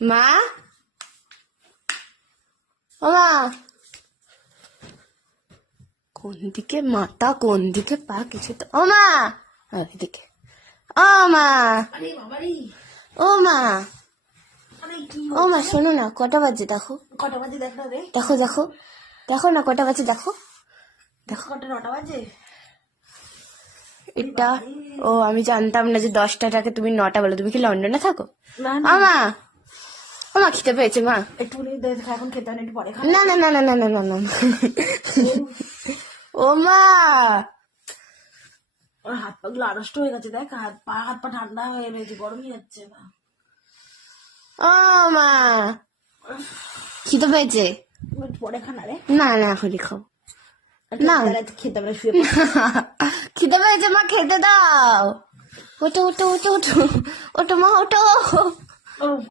মা, ও মা, কোন দিকে মাথা কোন দিকে পা কিছু তো, ও মা, এদিকে, ও মা, আরে বাবারে, ও মা, আরে কি ও মা, শোনো না, কটা বাজে দেখো, কটা বাজে দেখ না রে, দেখো দেখো, দেখো না কটা বাজে দেখো। দেখো কটা, 9টা বাজে। এটা, ও আমি জানতাম না যে 10টার আগে তুমি 9টা বলো। তুমি কি লন্ডনে থাকো? না ও মা, ও মা, খেতে পেয়েছে মা। একটু এখন খেতে হয় না, একটু পরে খা। না না না না না না না না। ও মা, ওর হাত পা গুলো আড়ষ্ট হয়ে গেছে, দেখ হাত পা ঠান্ডা হয়ে রয়েছে, গরমই যাচ্ছে না। ও মা, খিদে পেয়েছে? একটু পরে খা না রে, না না এখনই খাও। না। খেতে পারে শুয়ে পড়। খিদে পেয়েছে মা, খেতে দাও। ওঠো ওঠো ওঠো ওঠো, ওঠো মা ওঠো। ও